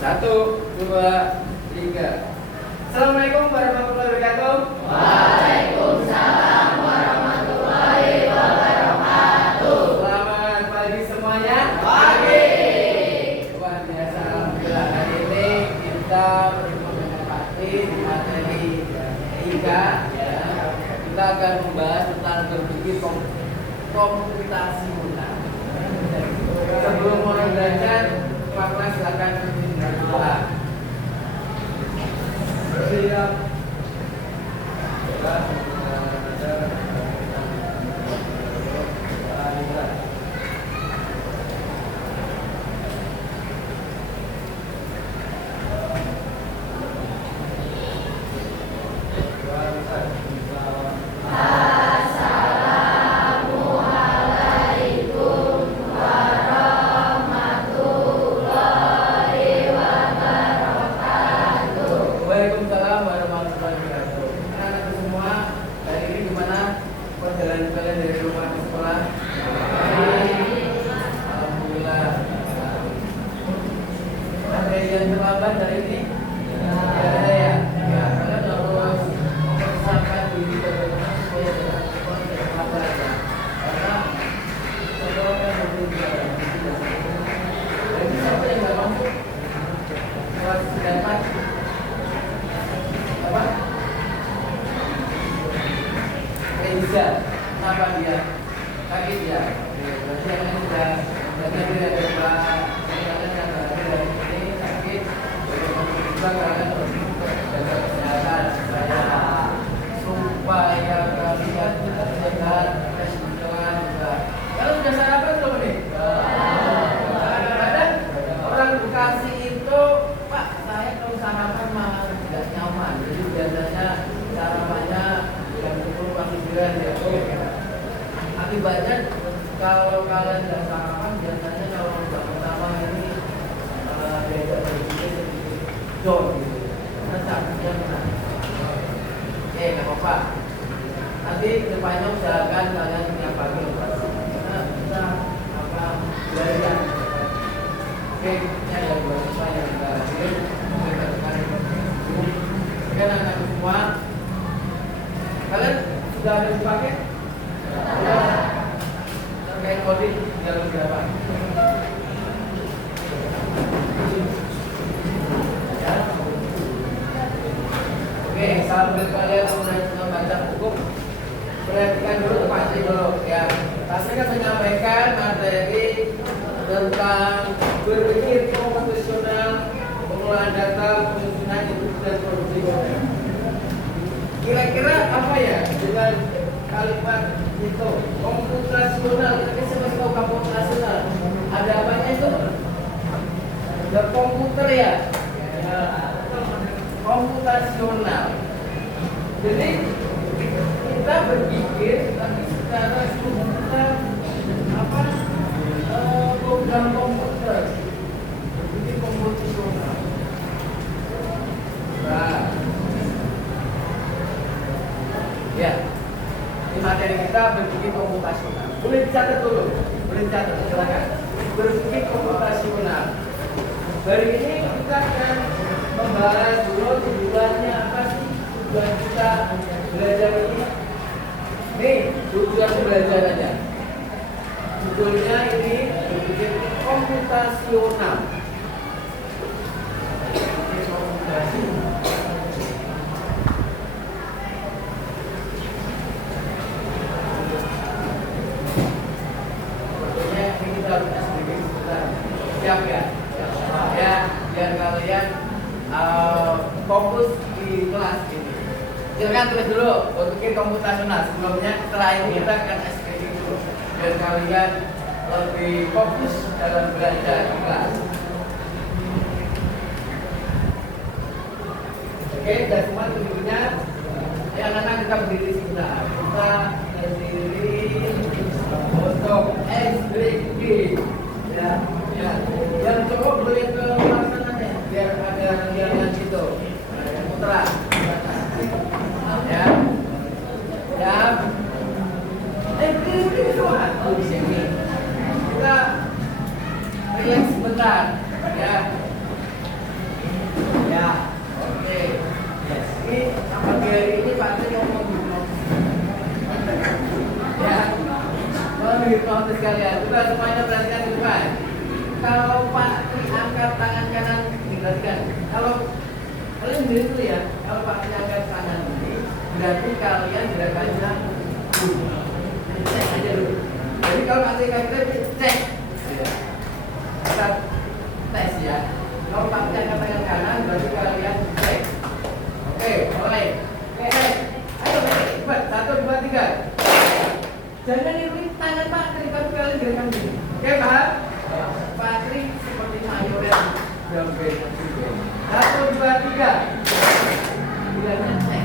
Satu, dua, tiga. Assalamualaikum warahmatullahi wabarakatuh. Waalaikumsalam warahmatullahi wabarakatuh. Selamat pagi semuanya. Pagi. Luar biasa, alhamdulillah. Hari ini kita berjumpa dengan Pak Tri di materi 3 ya. Kita akan membahas tentang berpikir komputasional. Sebelum mulai belajar, Pak silakan berdoa. Siap. Assalamualaikum warahmatullahi wabarakatuh. Waalaikumsalam warahmatullahi wabarakatuh. Anak-anak semua, hari ini gimana perjalanan kalian dari rumah ke sekolah? Alhamdulillah. Ada yang terlambat hari ini? Tidak ada ya? Ya, kalian harus mempersiapkan diri bagaimana supaya jangan terlambat ya. Karena sekolah kan berjalan. Jadi siapa yang nggak mampu? Kelas 9 apa? Reza, kenapa dia? Sakit ya? Berarti yang ini sudah dia ada Pak. Kalian yang berada dari sini sakit, bagaimana juga kalian harus jaga kesehatan supaya kalian tidak sehat, kesulitan juga. Kalau sudah sarapan belum nih? Kadang-kadang orang Bekasi itu, Pak, saya kalau sarapan malah tidak nyaman. Jadi biasanya sarapannya jam 10 pagi 9 ya. Akibatnya kalau kalian tidak sarapan, biasanya kalau buka pertama ini diajak berpikir sedikit jauh gitu. Karena sakitnya benar. Oke, nggak apa-apa. Nanti depannya usahakan kalian tiap pagi operasi. Karena kita belajar. Oke, ini ada dua siswa yang kita hadir. Oke, anak-anak semua, kalian sudah ada di paket? Sudah. Terkait coding tinggal berapa? Ya. Oke, sambil kalian mulai membaca buku, perhatikan dulu, pasti dulu ya. Saya akan menyampaikan materi tentang berpikir komputasional, pengolahan data, penyusunan hidup dan produksi konten. Kira-kira apa ya dengan kalimat itu komputasional? Kita semua tahu komputasional. Ada apanya itu? Ada komputer ya. Komputasional. Jadi kita berpikir tapi secara struktural apa? Program komputer. Berpikir komputasional. Nah, ya, di materi kita berpikir komputasional. Boleh dicatat dulu, boleh dicatat, silakan. Berpikir komputasional. Hari ini kita akan membahas dulu tujuannya apa sih? Tujuan kita belajar ini. Nih, tujuan belajarannya. Judulnya ini berpikir komputasional. Berpikir komputasional. Siap ya? Ya, biar kalian fokus di kelas ini. Silakan tulis dulu berpikir komputasional. Sebelumnya setelah ini kita akan SPG dulu biar kalian lebih fokus dalam belajar di kelas. Oke, dan semua tujuannya ya anak-anak kita berdiri sebentar. Kita berdiri untuk SPG. Ya, ya. Yang cowok boleh ke pelaksananya biar ada yang gitu. Yang putra. Ya. Ya. Berdiri semua. Di sini. Kita relax sebentar. Ya. sendiri dulu ya. Kalau pakai angkat kanan ini, berarti kalian gerakannya cek aja dulu. Jadi kalau pakai kaki cek, kita tes ya. Kalau pakai angkat tangan kanan, berarti kalian cek. Oke, mulai. Oke, ayo buat 1, 2, 3. Jangan niruin tangan Pak Tri, tapi kalian gerakan gini. Oke, paham? Pak Tri seperti mayoret drum band. 1, 2, 3. Bilangnya cek.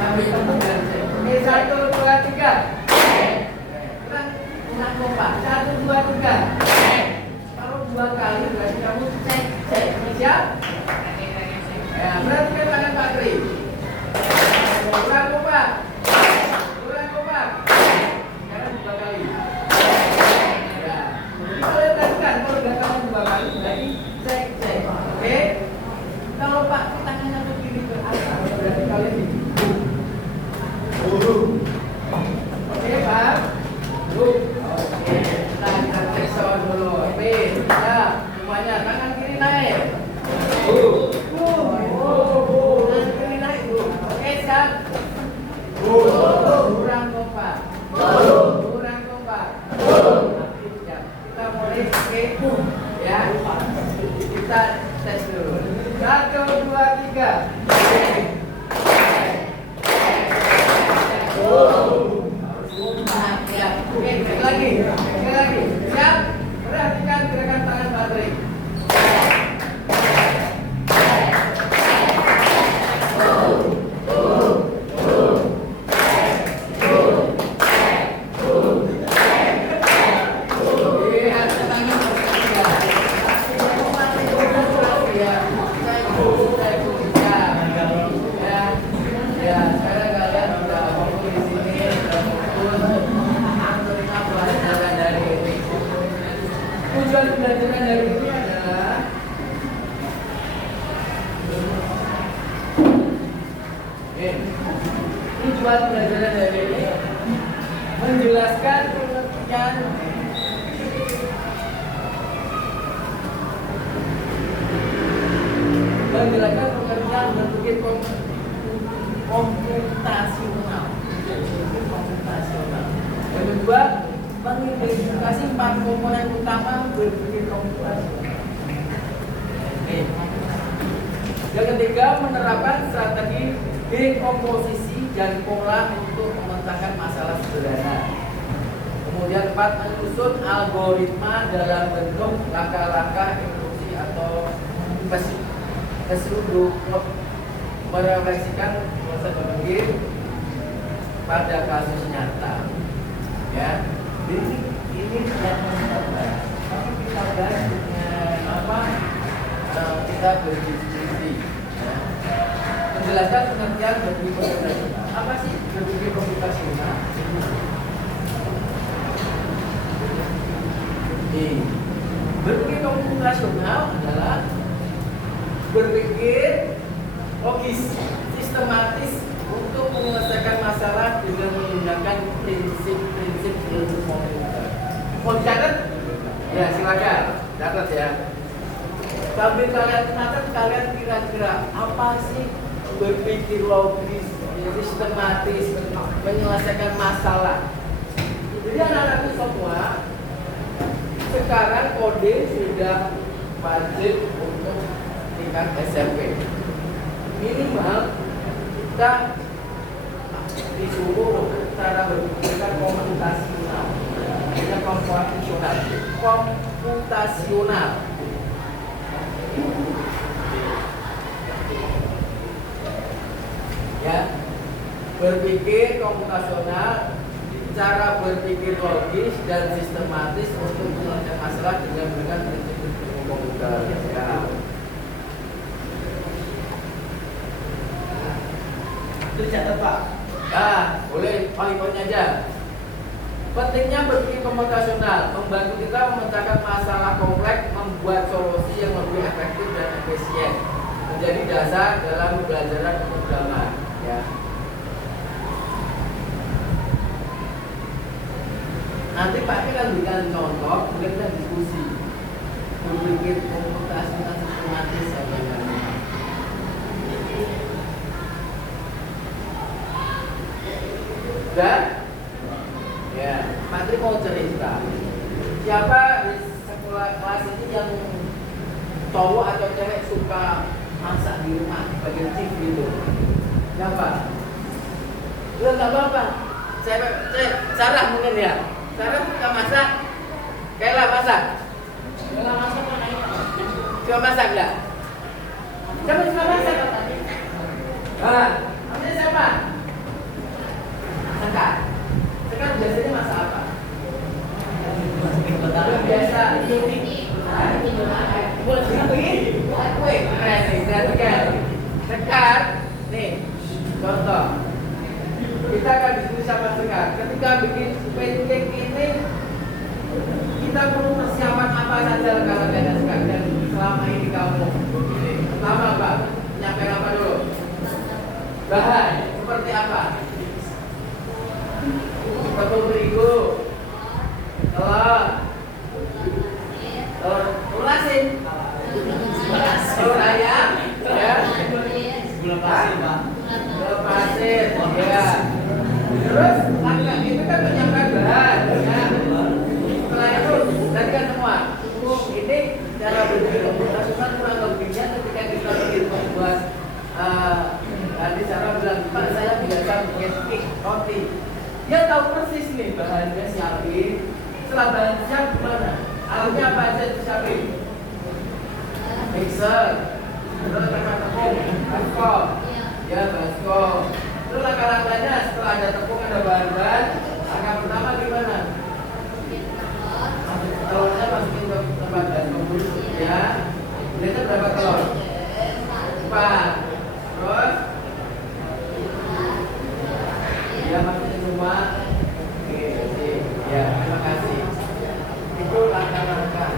Sambil tepuk dan cek. Oke, 1, 2, 3. Ulang kompak. 1, 2, 3. Kalau 2 kali berarti kamu cek. Siap? Ya, berarti ke tangan Pak Tri. Ulang kompak. Sekarang 2 kali. Ya. Kalian lakukan kalau gerakan 2 kali berarti cek. Oke? Kalau Pak tangannya begini ke atas berarti kalian di oke, Pak? Oke. Nah, kita cek soal dulu. Oke, ya. Semuanya tangan kiri naik. Tangan kiri naik, Bu. Oke, siap. Kurang kompak. Ya, kita mulai ya. Kita tes dulu. 1, 2, 3. Ya, oke, lagi. Siap? Perhatikan gerakan tangan Patrick. Tujuan pembelajaran dari ini adalah tujuan pembelajaran dari ini menjelaskan pengertian berpikir komputasional. Yang kedua, mengidentifikasi 4 komponen utama berpikir komputasional. Yang ketiga, menerapkan strategi dekomposisi dan pola untuk memecahkan masalah sederhana. Kemudian 4, menyusun algoritma dalam bentuk langkah-langkah instruksi atau keseluruh merefleksikan proses berpikir pada kasus nyata. Ya, ini yang kita tapi kita bahas dengan apa? Kita berdiskusi. Ya. Menjelaskan pengertian berpikir komputasional. Apa sih berpikir komputasional? Berpikir komputasional adalah berpikir logis, sistematis untuk menyelesaikan masalah dengan menggunakan prinsip-prinsip ilmu komputer. Mau dicatat? Ya, silakan catat ya. Sambil kalian catat, kalian kira-kira apa sih berpikir logis, sistematis, menyelesaikan masalah? Jadi anak-anak semua sekarang kode sudah wajib untuk tingkat SMP. Minimal kita disuruh cara berpikir komputasional, komputasional. Ya, berpikir komputasional, cara berpikir logis dan sistematis untuk menyelesaikan masalah dengan prinsip komputer. Ya. Itu dicatat Pak. Nah, boleh poin-poinnya aja. Pentingnya berpikir komputasional membantu kita memecahkan masalah kompleks, membuat solusi yang lebih efektif dan efisien, menjadi dasar dalam pembelajaran pemrograman. Ya. Nanti Pak akan berikan contoh, kemudian kita diskusi berpikir komputasional sistematis apa yang cowok atau cewek suka masak di rumah sebagai chief gitu? Kenapa? Lu nggak apa-apa. Sarah mungkin ya. Sarah suka masak. Kayla masak. Kalau masuk mana itu? Suka masak nggak? Siapa suka masak? Namanya siapa? Sekar. Sekar biasanya masak apa? Yang biasa. Kue. Sekar. Nih, contoh. Kita akan diskusi sama Sekar. Ketika bikin pancake ini, kita perlu persiapan apa saja rekan-rekan dan sekalian selama ini kamu? Pertama apa? Menyampaikan apa dulu? Bahan seperti apa? Tepung terigu, telur asin, telur ayam, ya, gula pasir, ya. Terus langkah itu kan menyiapkan bahan, ya. Setelah itu tadi kan semua. Ini cara berpikir komputasinya kurang lebihnya ketika kita ingin membuat tadi Sarah bilang, Pak saya biasa bikin cake roti. Dia tahu persis nih bahannya siapin. Setelah bahan siap gimana? Alatnya apa aja disiapin? Mixer, terus tepung, baskom, ya baskom. Terus langkah-langkahnya setelah ada tepung ada bahan-bahan, langkah pertama gimana? Telurnya masukin ke tempat baskom dulu, ya. Biasanya berapa telur? 4. Terus ya masukin semua. Oke, ya terima kasih. Itu langkah-langkah.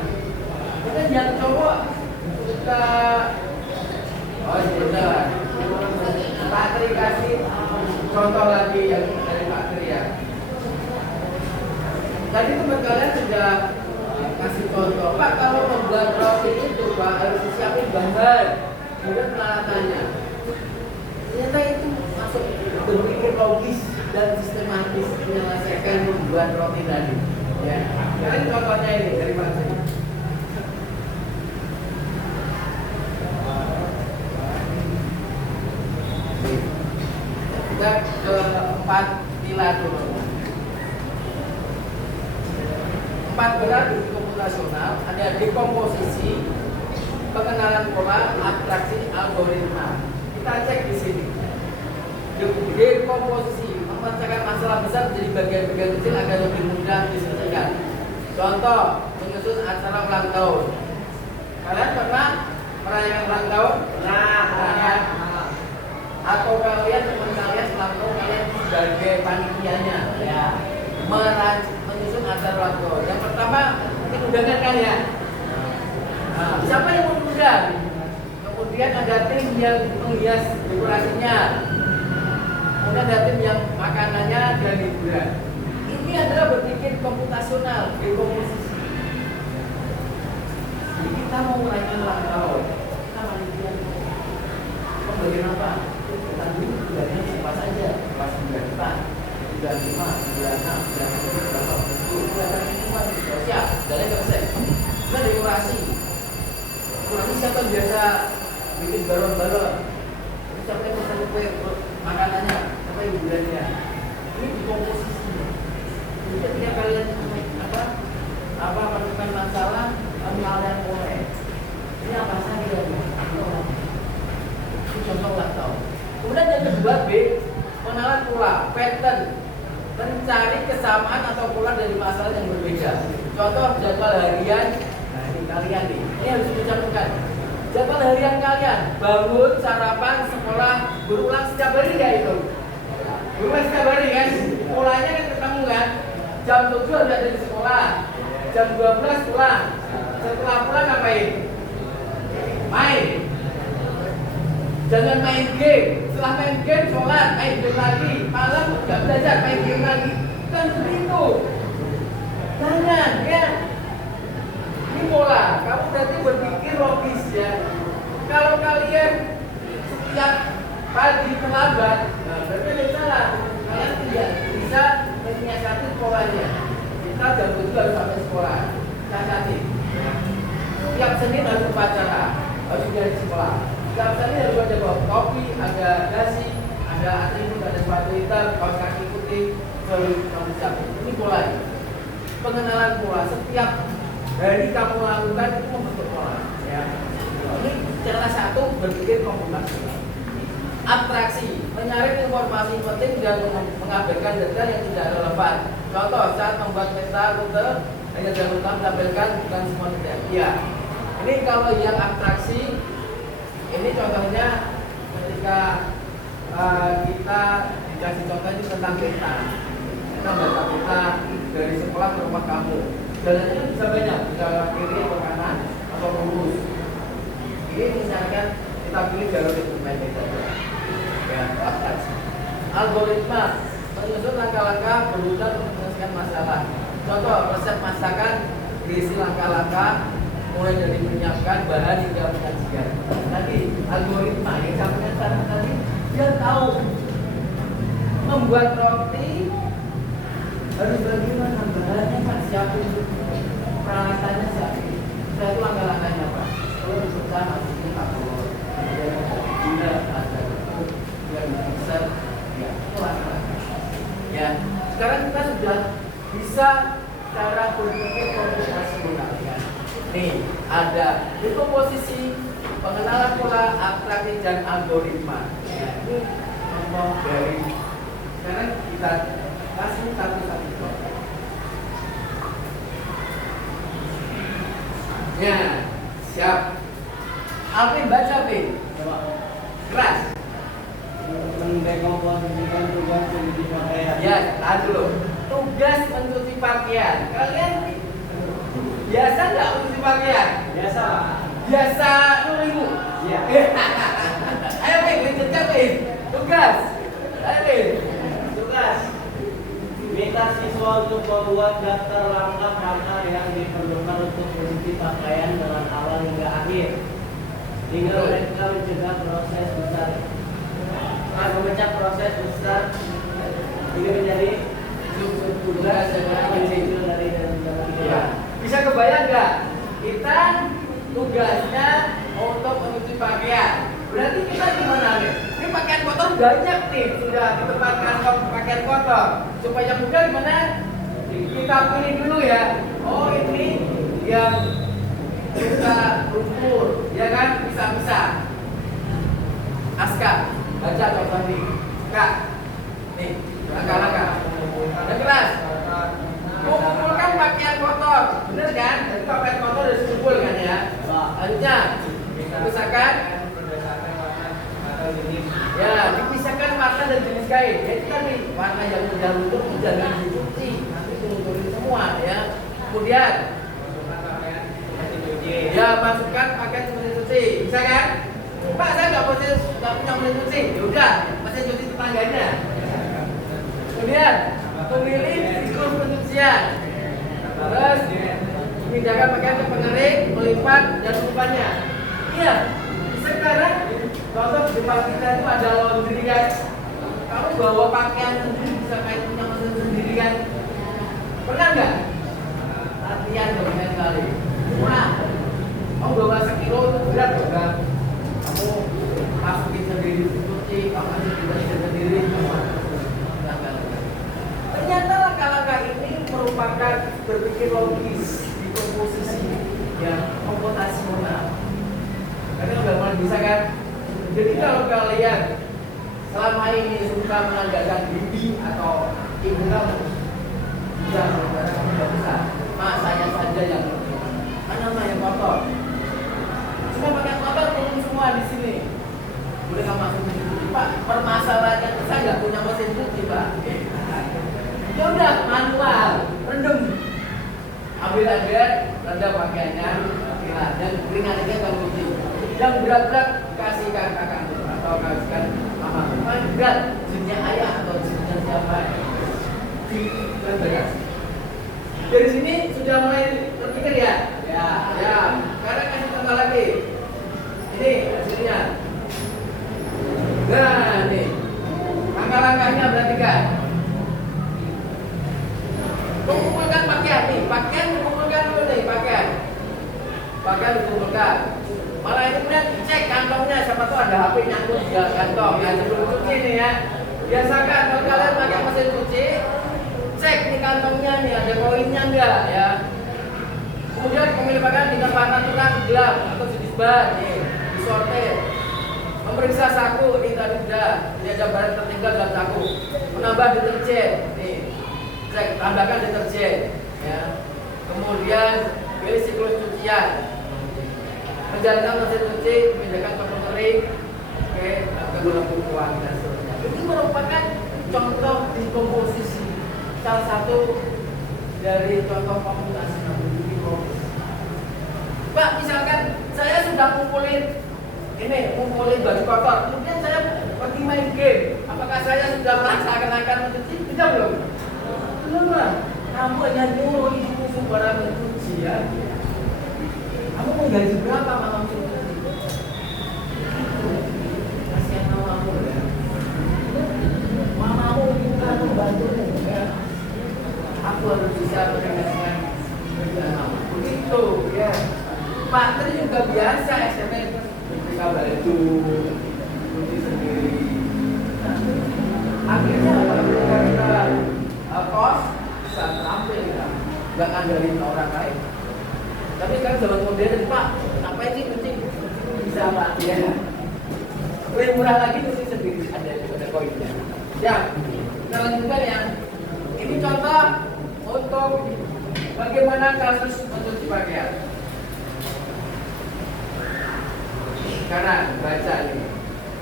Kita yang cowok suka sebentar. Pak Tri kasih contoh lagi yang dari Pak Tri ya. Tadi teman kalian sudah kasih contoh. Pak kalau membuat roti itu Pak harus disiapin bahan, kemudian peralatannya. Ternyata itu masuk berpikir logis dan sistematis menyelesaikan membuat roti tadi. Ya, ini contohnya ini dari Pak Tri. Kita ke 4 pilar dulu. 4 pilar di komputasional ada dekomposisi, pengenalan pola, abstraksi, algoritma. Kita cek di sini. Dekomposisi memecahkan masalah besar menjadi bagian-bagian kecil agar lebih mudah diselesaikan. Contoh, menyusun acara ulang tahun. Kalian pernah merayakan ulang tahun? Nah, atau kalian teman kalian ulang tahun kalian sebagai panitianya, ya, menyusun acara ulang tahun. Yang pertama mungkin undangan kalian. Nah, siapa yang mengundang? Kemudian ada tim yang menghias dekorasinya. Kemudian ada tim yang makanannya dan hiburan. Ini adalah berpikir komputasional, dekomposisi. Jadi kita mau merayakan ulang tahun, kita panitia. Pembagian apa? Kita dulu bulannya siapa saja? Pas bulan 4, bulan 5, bulan 6, bulan 7, bulan 10, bulan 5, sudah siap, jalan selesai. Kita dekorasi. Dekorasi siapa biasa bikin balon-balon? Siapa yang pesan kue makanannya? Siapa hiburannya? Ini dekomposisi. Jadi ketika kalian menemukan masalah, kalian mulai. Ini apa saja? Ini contoh ulang tahun. Kemudian yang kedua B, pengenalan pola, pattern, mencari kesamaan atau pola dari masalah yang berbeda. Contoh jadwal harian. Nah ini kalian nih, ini harus dicampurkan. Jadwal harian kalian, bangun, sarapan, sekolah, berulang setiap hari ya itu. Berulang setiap hari kan, polanya kan ketemu kan. Jam 7 harus ada di sekolah, jam 12 pulang. Setelah pulang ngapain? Main. Jangan main game. Setelah main game, sholat, main game lagi. Malam nggak belajar, main game lagi. Kan begitu. Jangan ya. Ini pola. Kamu berarti berpikir logis ya. Kalau kalian setiap pagi terlambat, nah berarti ada salah. Kalian tidak bisa menyiasati polanya. Kita jam 7 harus sampai sekolah. Siasati. Tiap Senin harus upacara. ada atribut, ada sepatu hitam, kaos kaki putih, seluruh kamu siapin. Ini mulai pengenalan pola. Setiap hari kamu lakukan itu membentuk pola. Ya. Ini cara satu berpikir komputasi. Atraksi, menyaring informasi penting dan mengabaikan data yang tidak relevan. Contoh, saat membuat peta rute hanya jangan lupa menampilkan bukan semua detail. Ya, ini kalau yang atraksi, ini contohnya ketika kita dikasih contoh ini tentang peta. Kita membaca peta dari sekolah ke rumah kamu. Jalannya bisa banyak, bisa kiri atau kanan atau lurus. Ini misalkan kita pilih jalur itu main peta. Ya, atraksi. Algoritma menyusun langkah-langkah berguna untuk menyelesaikan masalah. Contoh, resep masakan berisi langkah-langkah mulai dari menyiapkan bahan hingga penyajian. Tadi algoritma yang saya sampaikan tadi, dia tahu membuat roti harus bagaimana bahannya Pak, siapin peralatannya siapin. Setelah itu langkah-langkahnya Pak. Kalau berusaha masuknya Pak Bor, gula ada yang besar, ya itu langkah-langkah. Ya, sekarang kita sudah bisa cara berpikir komputasional ya. Nih, ada dekomposisi, pengenalan pola, atraksi dan algoritma. Ya, itu contoh dari. Sekarang kita kasih satu-satu contoh. Ya, siap. Alvin baca Alvin. Keras. Mendekomposisikan tugas mencuci pakaian. Ya, tahan dulu. Tugas mencuci pakaian. Kalian biasa nggak mencuci pakaian? Biasa. Biasa dulu. Iya. Ayo Pin, kerja Pin. Tugas. Ayo Pin. Tugas. Minta siswa untuk membuat daftar langkah-langkah yang diperlukan untuk mencuci pakaian dengan awal hingga akhir. Hingga mereka mencegah proses besar. Memecah proses besar hingga menjadi tugas yang kecil dari Ya. Bisa kebayang nggak? Kita tugasnya untuk mencuci pakaian. Berarti kita gimana nih? Ini pakaian kotor banyak nih, sudah di tempat kantong pakaian kotor. Supaya mudah gimana? Kita pilih dulu ya. Oh ini yang bisa lumpur, ya kan? Bisa. Aska, baca contoh nih. Kak, nih langkah-langkah. Ada kelas. Mengumpulkan pakaian kotor, bener kan? Jadi pakaian kotor harus dikumpul kan ya? Selanjutnya, dipisahkan. Ya, dipisahkan warna dan jenis kain. Jadi kan nih, warna yang sudah luntur jangan dicuci, nanti dilunturin semua ya. Kemudian, ya masukkan pakaian mesin cuci, bisa kan? Pak, saya nggak punya mesin cuci. Ya udah, mesin cuci tetangganya. Kemudian, memilih siklus pencucian. Terus memindahkan pakaian ke pengering, melipat dan menyimpannya. Iya, sekarang contoh di tempat kita itu ada laundry kan. Kamu bawa pakaian sendiri bisa kayak punya mesin sendiri kan? Pernah nggak? Latihan dong kali. Wah, kamu bawa sekilo itu berat dong kan? Kamu masukin sendiri cuci, kamu kasih juga sendiri. Ternyata langkah-langkah ini merupakan berpikir logis di komposisi yang komputasional. Kalian udah mulai bisa kan? Jadi kalau kalian selama ini suka menandakan bibi atau ibu kamu, ya saudara kamu tidak bisa. Mak saya saja yang ngerti. Mana yang kotor? Semua pakai kotor turun semua di sini. Boleh kamu masuk ke sini, Pak? Permasalahannya saya nggak punya mesin cuci, Pak. Ya udah manual, rendam, ambil aja, rendam pakaiannya, dan keringatnya kamu cuci. Yang berat-berat kasih kakak kamu atau kasihkan mama. Paling berat jinnya ayah atau jinnya siapa? Dan berat. Dari sini sudah mulai terpikir ya? Ya. Sekarang kasih contoh lagi. Ini hasilnya. Nah, nih langkah-langkahnya perhatikan. Mengumpulkan pakaian nih, pakaian dikumpulkan dulu nih, pakaian dikumpulkan. Malah ini kemudian cek kantongnya, siapa tahu ada HP nyangkut di kantong. Ya sebelum cuci nih ya, biasakan kalau kalian pakai mesin cuci, cek di kantongnya nih ada koinnya enggak ya. Kemudian pemilik pakaian dengan bahan tukang gelap atau jenis ban nih, disortir. Memeriksa saku, ini tadi sudah, ini ada barang tertinggal dalam saku. Menambah deterjen, nih, cek tambahkan deterjen, ya. Kemudian pilih siklus cucian, menjalankan mesin cuci, memindahkan kotor kering, oke, ke dalam bukuan dan seterusnya. Ini merupakan contoh dekomposisi, salah satu dari contoh komputasi Pak, misalkan saya sudah ngumpulin baju kotor, kemudian saya pergi main game. Apakah saya sudah melaksanakan mencuci? Tidak belum? Belum lah. Kamu hanya nyuruh ibu barang mencuci ya. Kamu mau gaji berapa malam mencuci? Kasihan mamamu ya. Mamamu bukan membantumu ya. Aku harus bisa merealisasikan kerjaan mama. Begitu ya. Pak Tri juga biasa SMS ketika baju cuci sendiri. Akhirnya ketika kita kos bisa terampil kita nggak ngandelin orang lain. Tapi kan zaman modern Pak, apa sih cuci bisa Pak ya? Lebih murah lagi cuci sendiri ada koinnya. Ya, kita lanjutkan ya. Ini contoh untuk bagaimana kasus mencuci pakaian. Sekarang baca nih,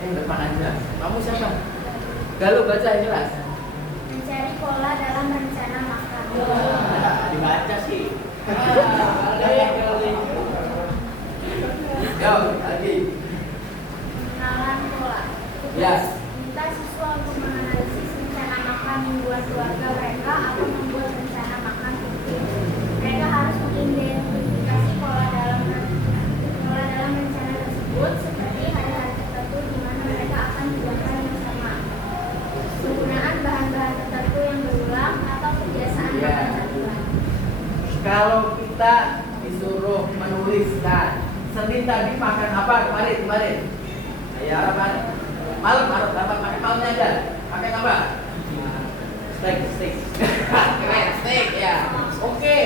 ini depan aja. Kamu siapa? Galuh baca yang jelas. Mencari pola dalam rencana makan. Dibaca sih. Yo, lagi. Pengenalan pola. Yes. Minta siswa untuk menganalisis rencana makan membuat keluarga mereka atau membuat rencana makan rutin. Mereka harus mengidentifikasi pola dalam rencana tersebut, seperti hari-hari tertentu di mana mereka akan dimakan bersama. Penggunaan bahan-bahan tertentu yang berulang atau kebiasaan makan campuran. Kalau kita disuruh menuliskan Senin tadi makan apa kemarin? Ya apa? Malam pakai malamnya aja. Pakai apa? Steak. Keren, steak ya. Oke.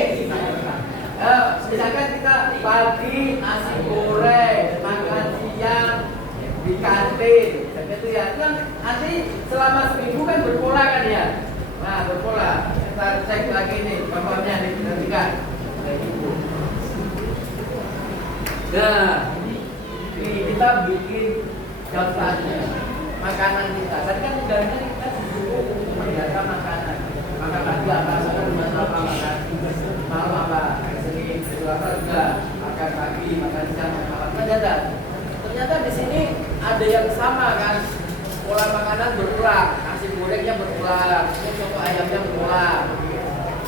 Misalkan kita pagi nasi goreng, makan siang di kantin, seperti itu ya. Itu kan nanti selama seminggu kan berpola kan ya. Nah berpola. Kita cek lagi nih, contohnya nih perhatikan. Nah, ini kita bikin daftarnya makanan kita. Tadi kan udaranya kita disuruh mendata makanan. Makan pagi apa, makan apa, makan malam apa, Senin, Selasa juga makan pagi, makan siang, makan apa. Ternyata di sini ada yang sama kan. Pola makanan berulang, nasi gorengnya berulang, soto ayamnya berulang.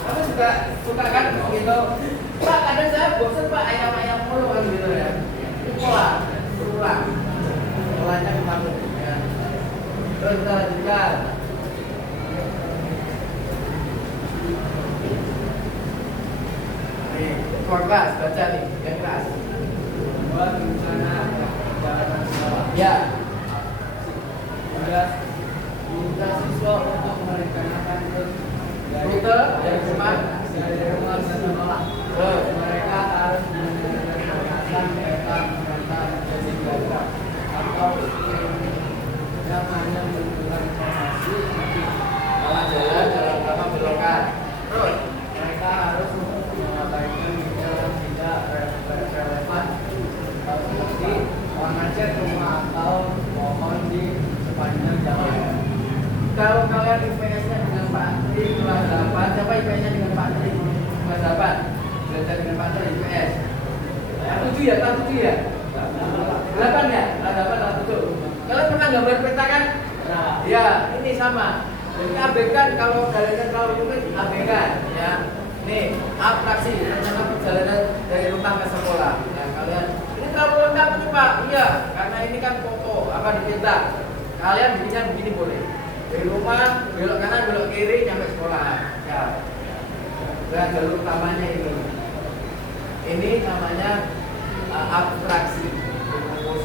Kamu juga suka kan gitu? Pak, kadang saya bosan Pak ayam mulu kan gitu ya. Ini pola berulang, polanya dibangun. Ya. Terus kita lanjutkan. Nih, kelas baca nih, yang kelas. Buat rencana perjalanan sekolah. Ya. Sudah minta siswa untuk merencanakan Rute dari depan. dari rumah ke sekolah. Mereka harus merencanakan kereta menjadi belajar atau yang hanya menentukan informasi Jalan dalam lama belokan. Terus mereka harus mengabaikan jalan tidak relevan seperti mengecek rumah atau pohon di sepanjang jalan. kalau kalian IPS-nya dengan Pak Tri kelas 8, siapa IPS-nya dengan Pak Tri kelas 8? Belajar dengan Pak Tri IPS. 7 ya, kelas 7 ya? 8 ya? Kelas 8, kelas 7. Kalian pernah gambar peta kan? Nah, Ya, ini sama. Jadi abaikan kalau kalian terlalu rumit, abaikan ya. Nih, atraksi rencana perjalanan dari rumah ke sekolah. Ya, kalian ini terlalu lengkap nih Pak. Iya, karena ini kan foto apa dicetak. Kalian bikinnya begini boleh. Dari rumah belok kanan belok kiri nyampe sekolah. Ya. Dan jalur utamanya ini. Ini namanya abstraksi.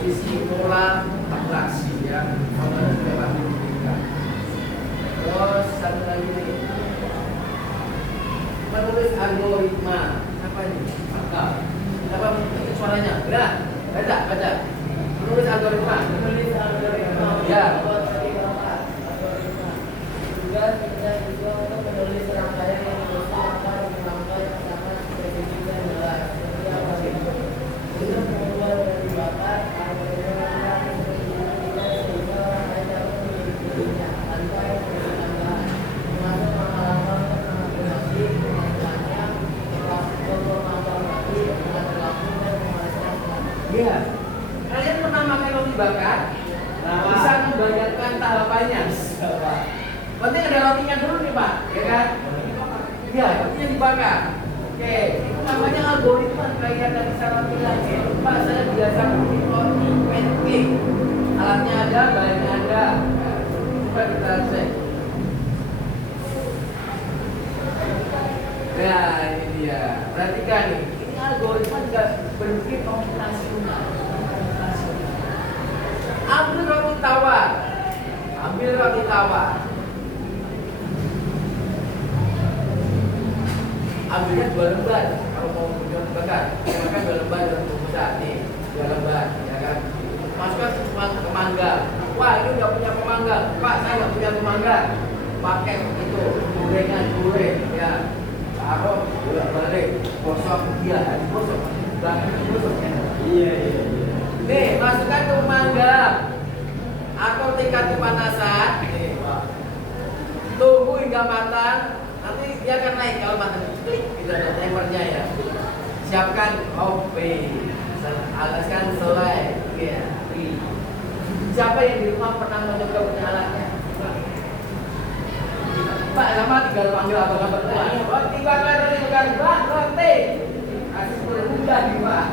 isi pola atraksi ya, pola dalam diberikan. Terus satu lagi nih, menulis algoritma. Apa ini? Apa suaranya? Gerak, baca. Menulis algoritma. Menulis algoritma. Ya. Tugas kita juga untuk menulis rangkaian yang berusaha melangkah sangat spesifik dan jelas. Jadi apa itu? Untuk membuat dari bakat algoritma sehingga rangkaian dapat mengikutinya tanpa penambahan. Termasuk pengalaman koordinasi pengambilannya, pemantauan lagi, berlaku dan pemanasan. Iya. Kalian pernah makan roti bakar? Bisa membayangkan tahapannya. Penting ada rotinya dulu nih Pak, ya kan? Iya, rotinya dibakar. Oke, itu namanya algoritma kayak tadi saya bilang. Pak, saya biasa bikin roti pancake. Alatnya ada, bahannya ada. Coba kita cek. Nah, ini dia. Perhatikan nih, ini algoritma juga berpikir komputasional. Ambil roti tawar. Ambilnya 2 lembar kalau mau roti bakar. Makan 2 lembar dalam besar nih, 2 lembar, ya kan? Masukkan ke mangga. Wah, ini udah punya pemanggang. Pak, saya nggak punya pemanggang. Pakai itu goreng, ya. Taruh, bolak-balik, gosok, iya, gosok, ya. Iya. Nih, masukkan ke pemanggang atau tingkat kepanasan. Nih, Pak. Tunggu hingga matang. Nanti dia akan naik kalau matang. Klik, itu ada timernya ya. Siapkan kopi, alaskan selai. Ya. Siapa yang di rumah pernah mencoba punya alatnya? Pak, sama tinggal panggil abang berdua. Roti bakar, roti. Kasih mudah nih Pak.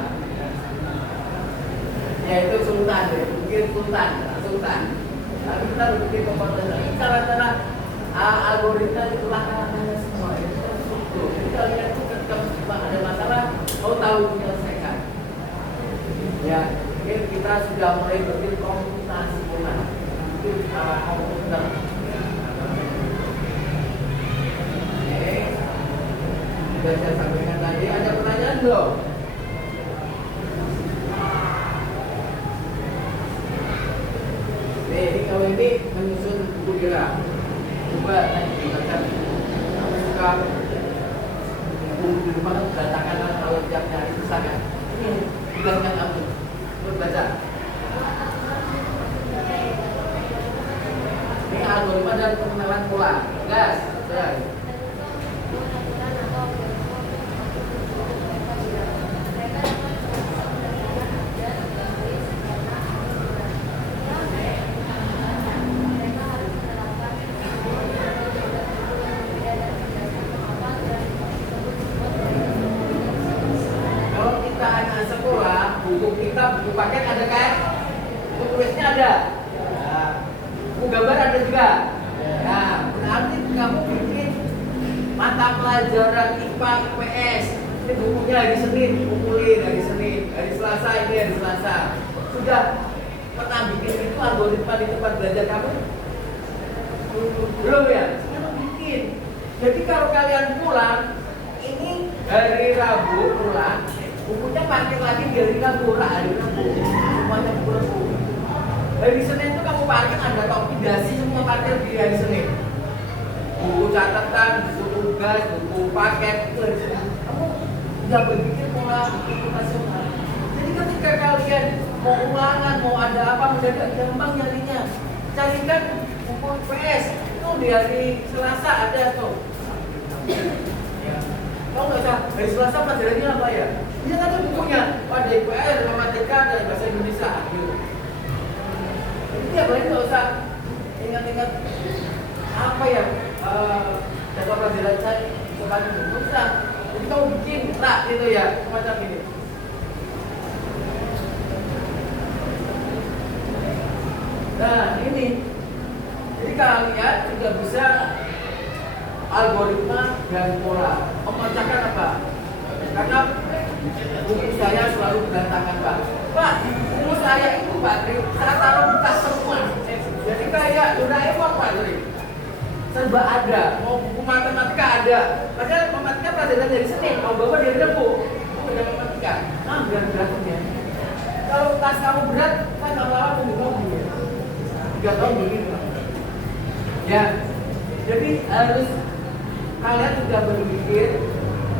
Ya itu sultan deh, mungkin sultan. Tapi kita bikin kompeten. Ini cara-cara algoritma itu langkah-langkahnya semua. Itu struktur. Jadi kalian itu ketika ada masalah, mau tahu menyelesaikan. Ya, mungkin kita sudah mulai berpikir komputasional. Itu komputer. Oke. Sudah saya sampaikan tadi. Ada pertanyaan belum? Ini kalau ini menyusun buku gerak. Coba nanti baca. Kamu suka buku di rumah kan berantakan kalau tiap hari susah kan? Ini tugasnya kamu. Coba baca. Ini algoritma dan pengenalan pola. Gas. Buku paket ada kan? Buku tulisnya ada. Buku gambar ada juga. Nah, berarti kamu bikin mata pelajaran IPA IPS. Ini bukunya hari Senin, kumpulin hari Senin, hari Selasa ini hari Selasa. Sudah pernah bikin itu algoritma di tempat belajar kamu? Belum ya? Sekarang bikin. Jadi kalau kalian pulang, ini hari Rabu pulang. Bukunya parkir lagi di hari Rabu, semuanya buku. Hari Senin itu kamu parkir ada topidasi semua parkir di hari Senin. Buku catatan, buku tugas, buku paket itu hari Senin. Kamu udah berpikir pola komputasional. Jadi ketika kalian mau ulangan, mau ada apa, mendadak gampang nyarinya. Carikan buku PS itu di hari Selasa ada tuh. Kamu nggak usah hari Selasa pelajarannya apa ya? Dia ada bukunya, ada IPS, matematika, dan bahasa Indonesia. Jadi tiap hari nggak usah ingat-ingat apa ya jadwal pelajaran saya sebanyak itu bisa. Jadi kamu bikin lah itu ya semacam ini. Nah ini, jadi kalian juga bisa algoritma dan pola memecahkan apa? Karena buku saya selalu berantakan Pak. Buku saya itu Pak Tri, saya taruh di tas semua. Jadi kayak Doraemon Pak Tri. Serba ada, mau buku matematika ada. Padahal matematika pelajaran dari Senin, mau bawa dari Rabu. Oh, udah matematika. Nah, berat-berat ya. Kalau tas kamu berat, kan lama-lama tunggu ya. 3 tahun begini. Ya, jadi harus kalian sudah berpikir,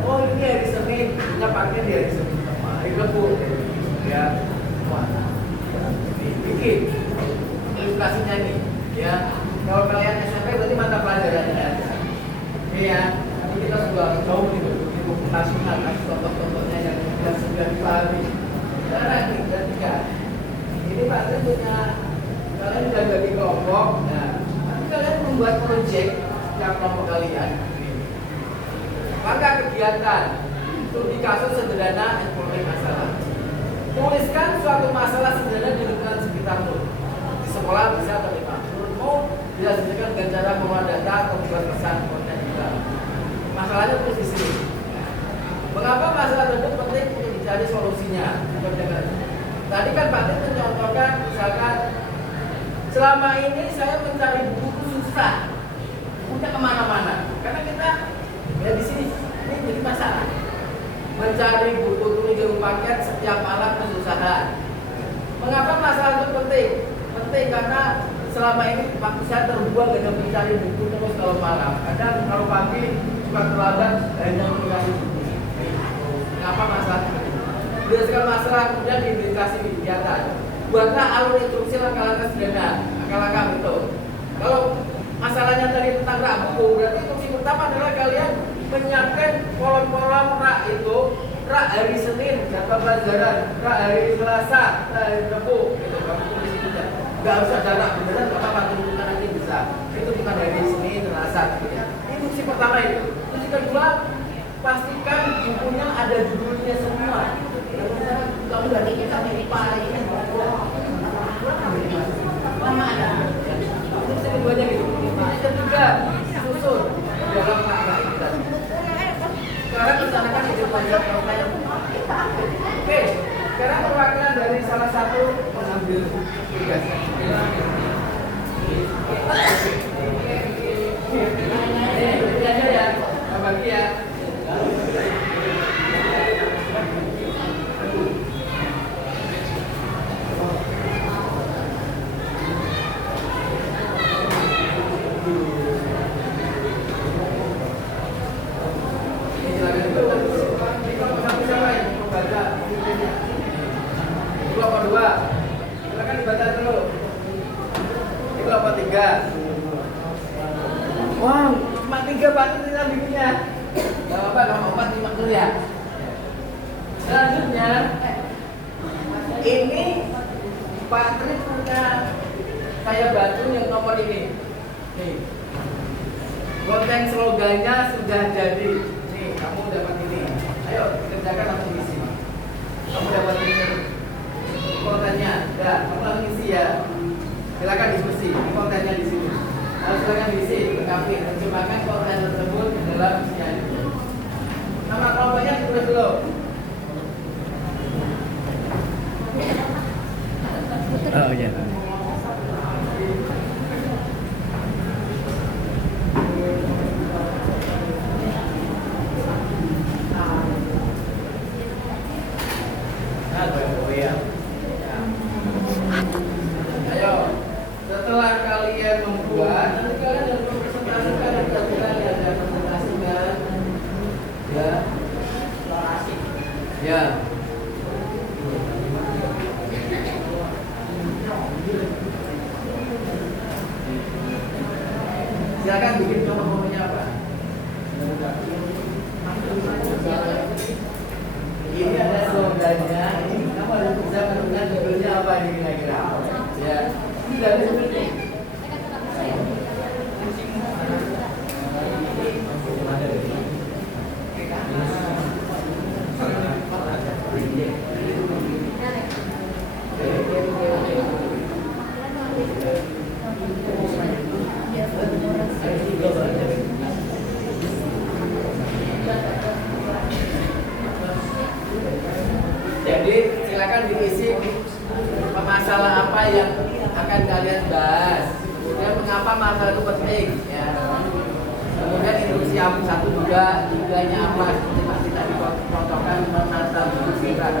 oh ini hari Senin, kita pakai di hari Senin sama hari Rabu. Ya, wah, bikin ilustrasinya nih. Ya, kalau kalian SMP berarti mata pelajarannya ada. Ya, nanti kita sudah jauh gitu, buku nasional, kasih contoh-contohnya yang sudah dipahami. Sekarang kita tiga. Ini Pak Tri punya, kalian sudah bagi kelompok. Nah, nanti kalian membuat proyek yang kelompok kalian. Maka kegiatan studi kasus sederhana explore masalah. Tuliskan suatu masalah sederhana di lingkungan sekitarmu. Di sekolah bisa atau di mana. Menurutmu dihasilkan dengan cara mengolah data atau membuat pesan konten juga. Masalahnya terus di sini. Mengapa masalah tersebut penting untuk dicari solusinya? Tadi kan Pak Tit mencontohkan misalkan selama ini saya mencari buku susah, punya kemana-mana. Karena kita ya di sini ini jadi masalah. Mencari buku tulis paket setiap malam kesusahan. Mengapa masalah itu penting? Penting karena selama ini waktu saya terbuang dengan mencari buku terus kalau malam. Kadang kalau pagi suka terlambat hanya mencari buku. Mengapa masalah itu? Berdasarkan masalah kemudian diindikasi kegiatan. Buatlah alur instruksi langkah-langkah sederhana, langkah-langkah itu. Kalau masalahnya tadi tentang rak buku, berarti instruksi pertama adalah kalian menyiapkan kolom-kolom rak itu, rak hari Senin jadwal pelajaran, rak hari Selasa, rak hari Rabu, itu kamu tulis itu kan. Gak usah jarak beneran, apa apa tunjukkan nanti bisa. Itu bukan hari Senin, Selasa, gitu ya. Instruksi pertama itu. Instruksi kedua, pastikan bukunya ada judulnya semua. Kamu dari kita paling lama ada. Instruksi keduanya gitu. Instruksi ketiga, susun dalam langkah kita. Sekarang rencanakan ide pelajar konten. Oke, sekarang perwakilan dari salah satu mengambil tugas. Ini aja ya, bagi ya. Wow, cuma 3 batu tinggal bikinnya. Gak apa-apa, nomor 4 simak dulu ya. Selanjutnya, ini Pak Tri punya kayak batu yang nomor ini. Nih, konten slogannya sudah jadi. Nih, kamu dapat ini. Ayo, kerjakan langsung isi. Kamu dapat ini. Kontennya, udah, kamu langsung isi ya. Silakan diskusi, ini kontennya di sini. Silakan diisi, lengkapi, terjemahkan konten tersebut ke dalam isinya. Nama kelompoknya ditulis dulu. Oh iya. Ayo, setelah kalian membuat, nanti kalian harus mempresentasikan dan ada presentasikan, ya, ya. Silakan bikin nomor-nomornya apa? Ini ada slogannya. Kamu harus bisa menentukan judulnya apa ini kira-kira. Ya, ini dari seperti. Jadi silakan diisi masalah apa yang akan kalian bahas, kemudian mengapa masalah itu penting, ya. Kemudian instruksi satu juga apa, seperti masih tadi contohkan menata buku sirah.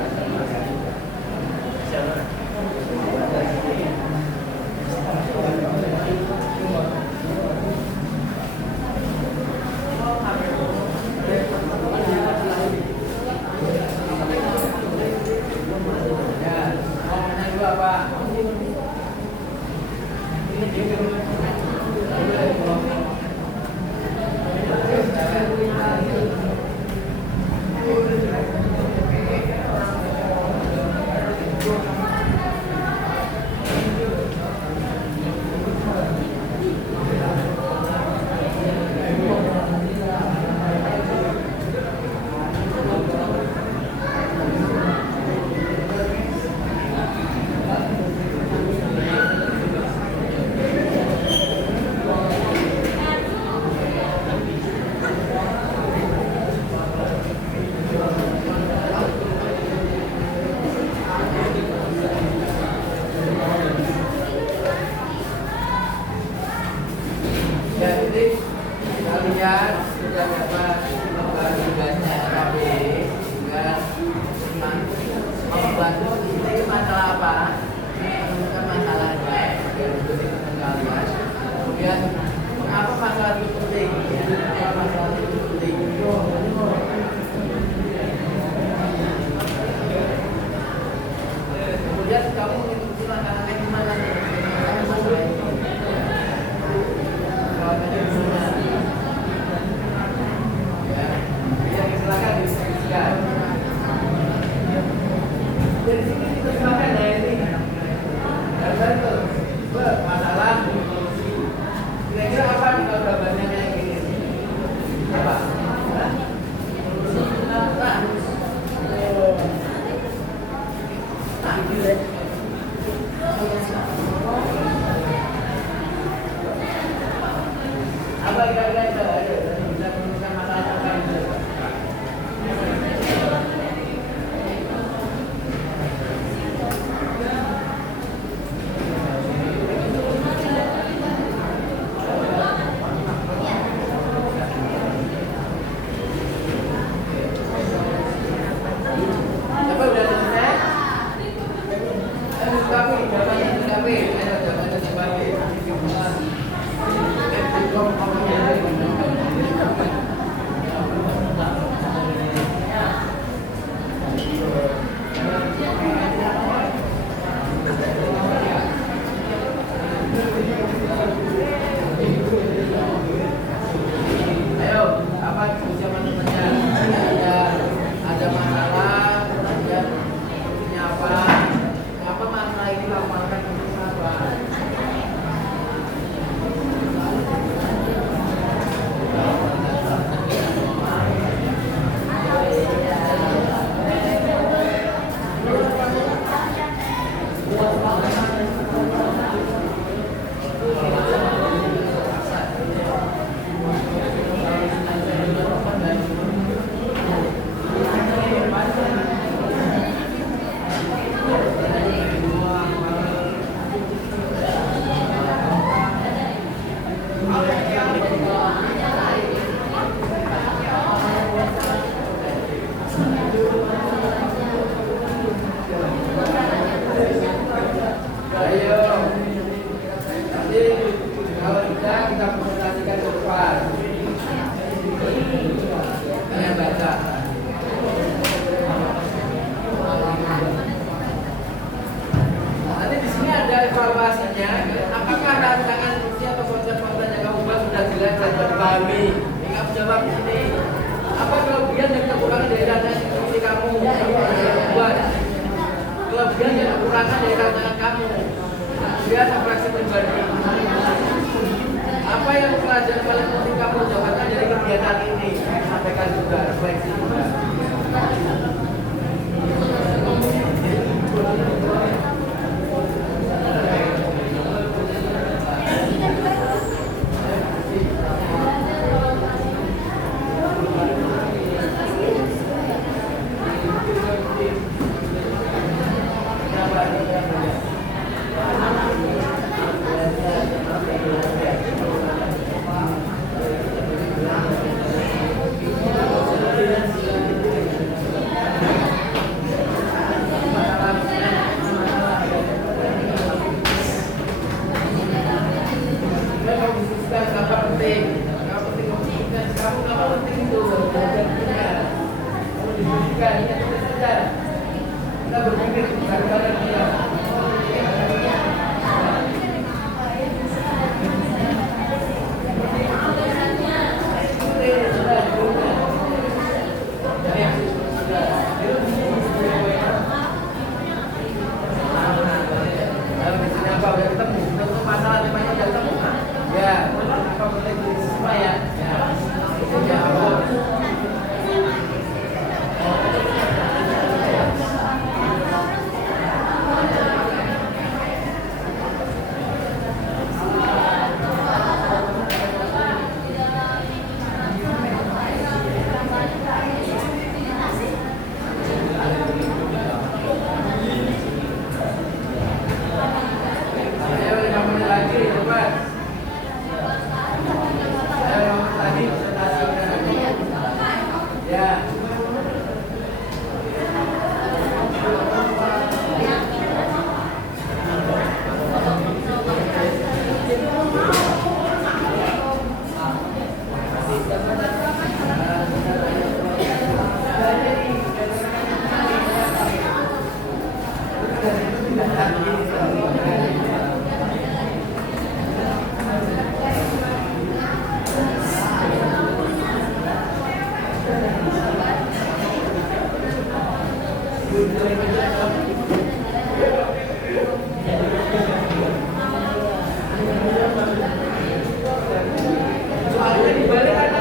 Soalnya dibalik ada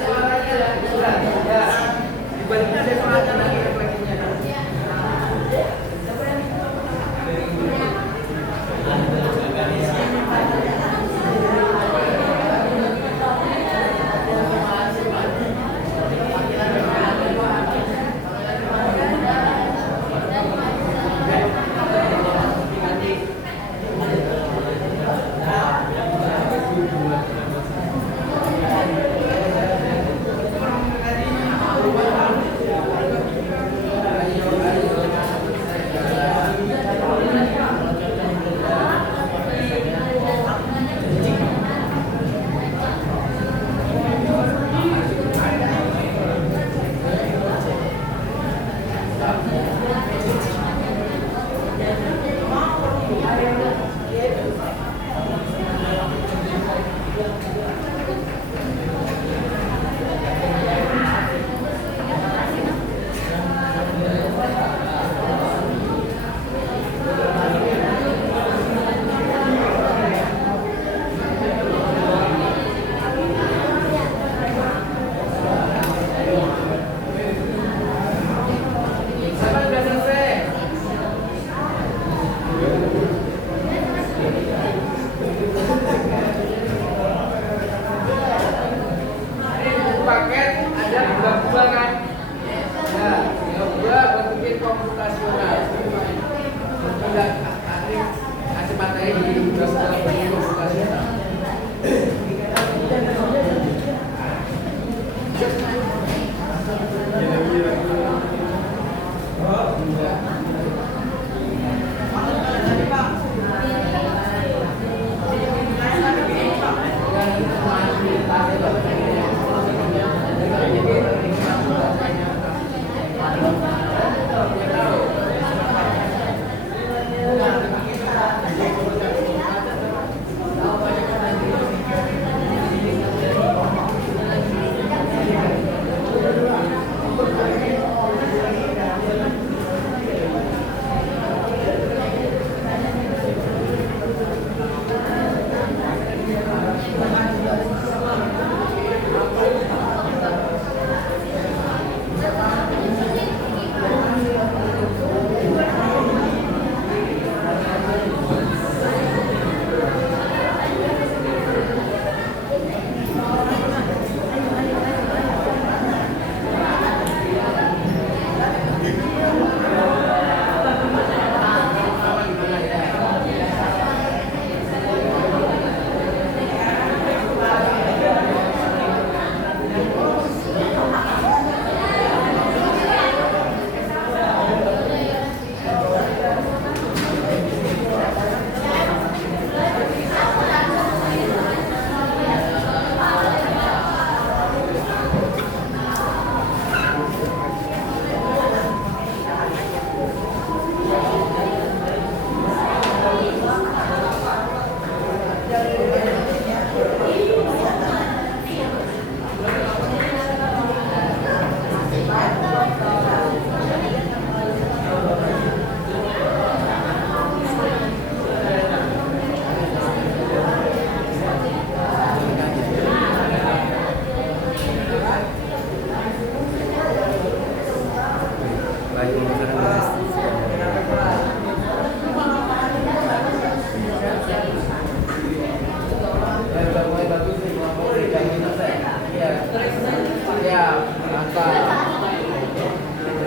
suaranya ya. Ya. Dibaliknya ada suaranya lagi refleksinya. Siapa sudah selesai? Ini buku paket ada buah-buah kan? Ya, buah buat bikin komputasional. Tidak kasih materi di sekolah bikin komputasional.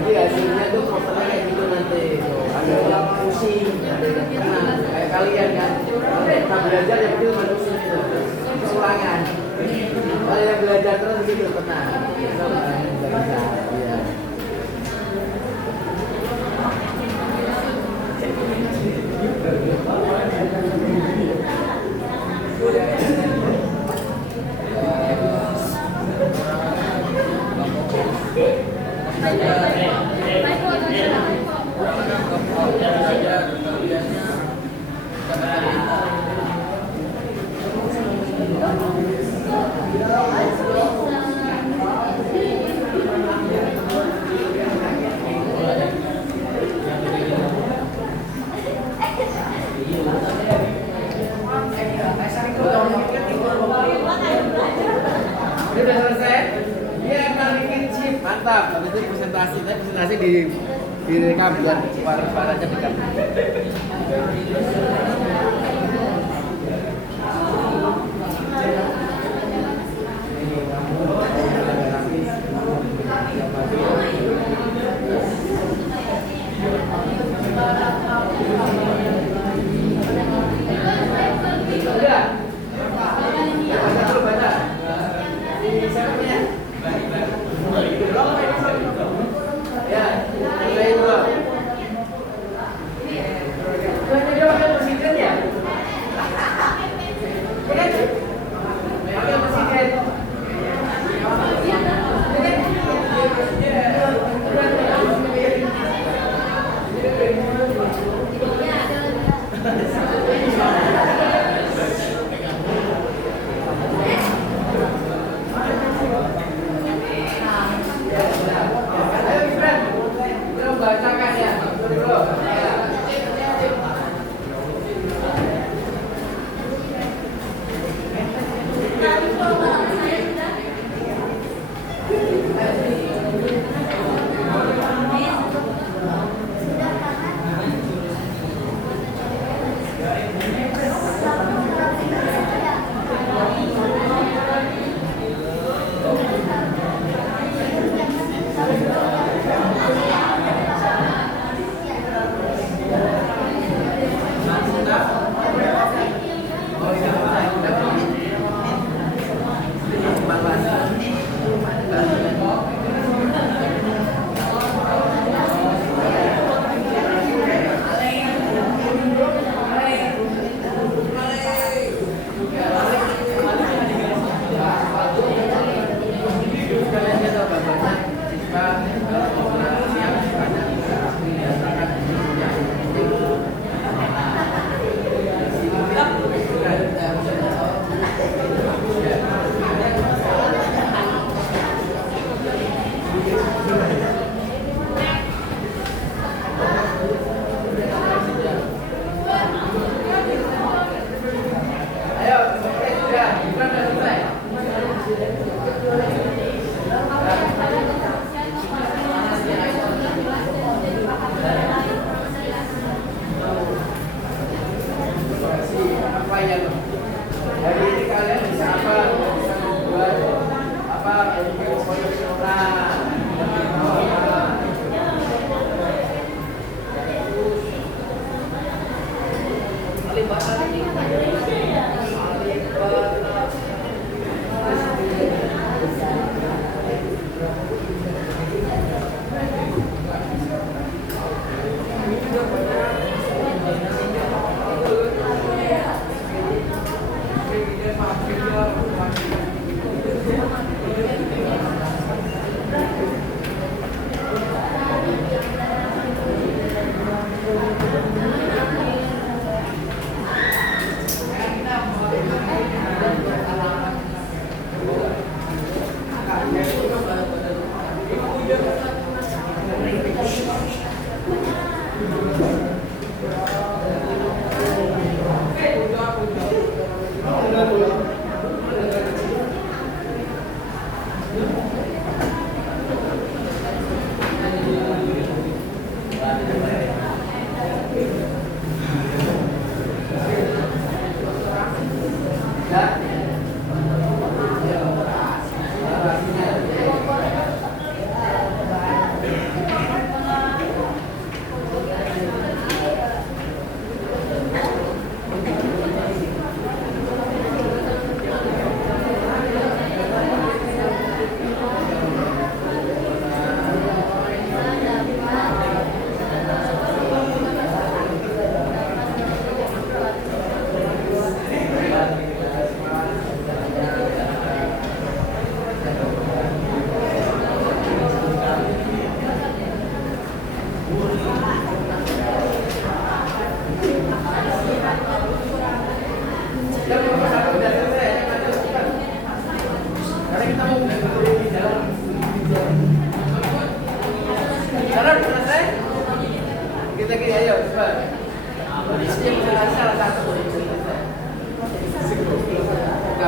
Jadi hasilnya tuh fotonya kayak gitu nanti. Ada yang pusing, ada yang tenang. Kayak kalian kan. Kalau kita belajar yang itu pusing itu. Kesulangan. Kalau yang belajar terus gitu tenang. Itu nggak bisa. Iya. habis itu presentasi direkam biar suaranya dekat.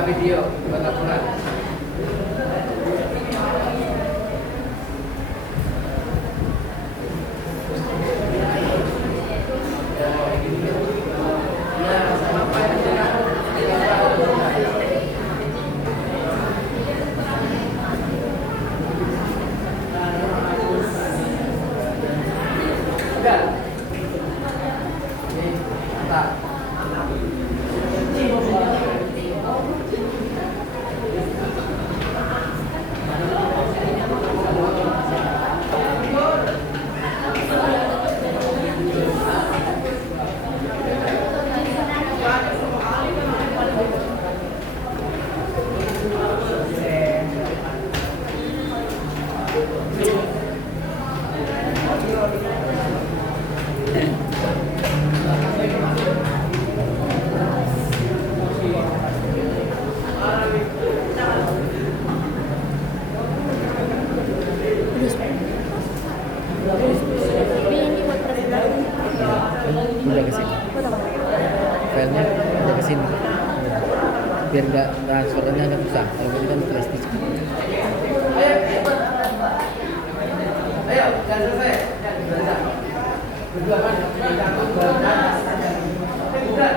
Video, buat laporan. filenya ada ke sini. Biar nggak transfernya agak susah. Kalau ini kan flash disk. Ayo, jangan selesai. Baca. Berdua kan, campur baca. Bukan.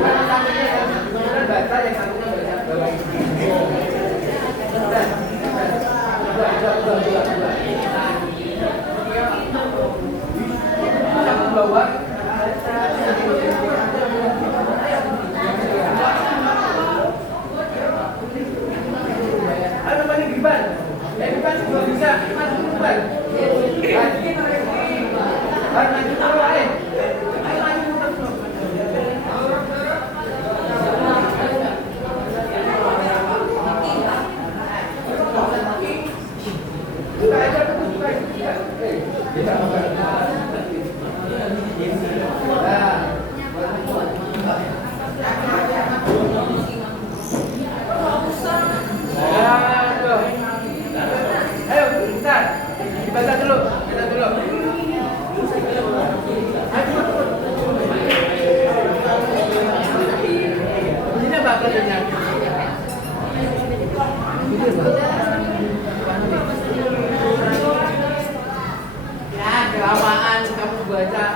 Yang satunya yang baca, yang satunya baca bawah. Dua. Campur bawah. Ayo namanya Giban. Giban juga bisa. Maju Giban. Maju terus, ayo. Ayo maju terus. Buka aja, buka. Bisa buka. Ayo, bentar. Dibaca dulu. Ini apa kerjanya? Ya, kelamaan kamu baca.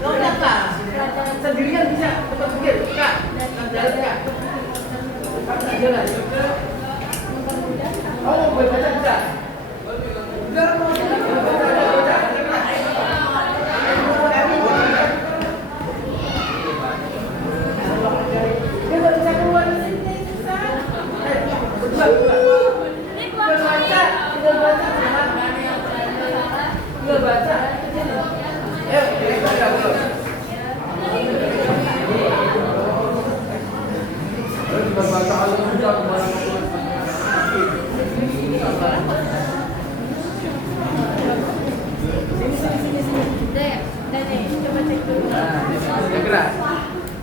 Lo nyata. Sendirian bisa. Cepat pikir. Kak, jalan Kak. Kamu jalan. Oh, mau baca bisa. Udah mau baca. Dia baru bisa keluar dari sini. Udah baca. Ayo, baca dulu. Baca sudah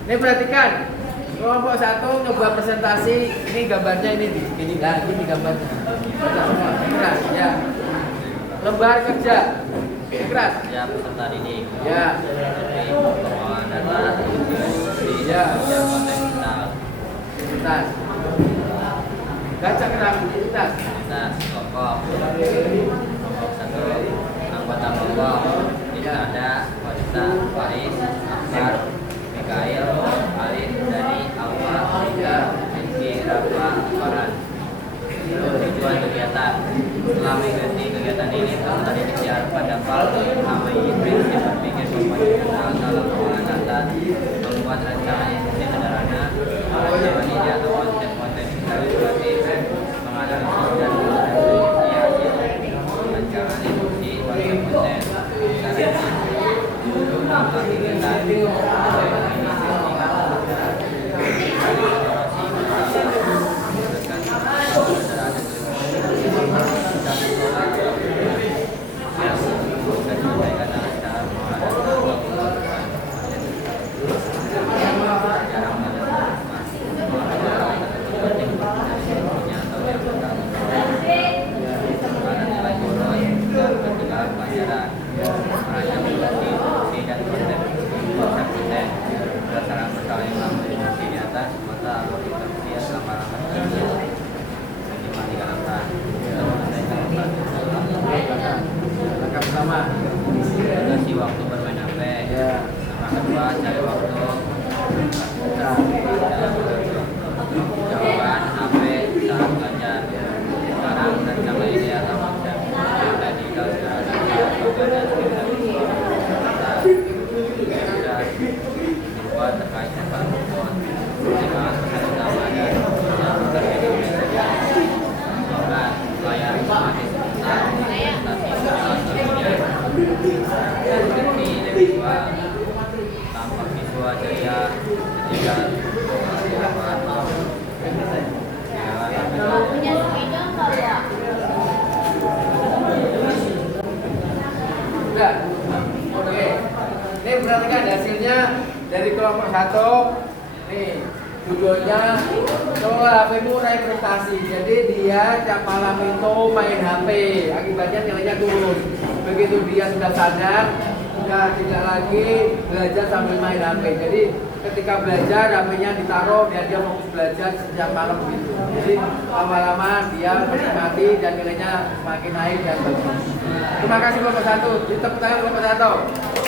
Ini perhatikan, kelompok 1 coba presentasi. Ini gambarnya ini gambarnya. Baca semua, keras ya. Lembar kerja, keras. Ya, peserta didik. Ya. Pengelolaan data. Ya. Kontekstual. Bentar. Baca keras, bentar. Identitas kelompok. Kelompok 1. Anggota kelompok. Tidak ada Wanita, Faris, Akbar, Mikael, Alif, Dani, Alfa, Rika, Rizky, Rafa, Farhan. Tujuan kegiatan. Setelah mengikuti kegiatan ini, peserta didik diharapkan dapat memahami prinsip berpikir komputasional dalam pengolahan data, membuat rencana instruksi sederhana, menjawani data konsep-konsep kualitatif, menganalisis dan mendefinisiasi rancangan instruksi konsep-konsep. Dalam kegiatan Langkah pertama. batasi waktu bermain HP. Ya. Langkah kedua, cari waktu. Jawaban HP saat belajar. Sekarang rencana ide atau konsep tadi kalau sudah ada dan sudah dibuat terkait dengan telepon. Dengan pesan utama dan yang terjadi layar semakin sebentar presentasi selanjutnya visual tampak visual ceria ketiga Punya sepeda nggak ya? Udah. Oke. Ini perhatikan hasilnya dari kelompok 1. Nih, judulnya Coba HP-mu raih prestasi. Jadi dia tiap malam itu main HP, akibatnya nilainya turun. Begitu dia sudah sadar, sudah tidak lagi belajar sambil main HP. Jadi ketika belajar HP-nya ditaruh biar dia fokus belajar sejak malam gitu. Jadi lama-lama dia menikmati dan nilainya semakin naik dan bagus. Terima kasih kelompok 1. Tepuk tangan kelompok 1.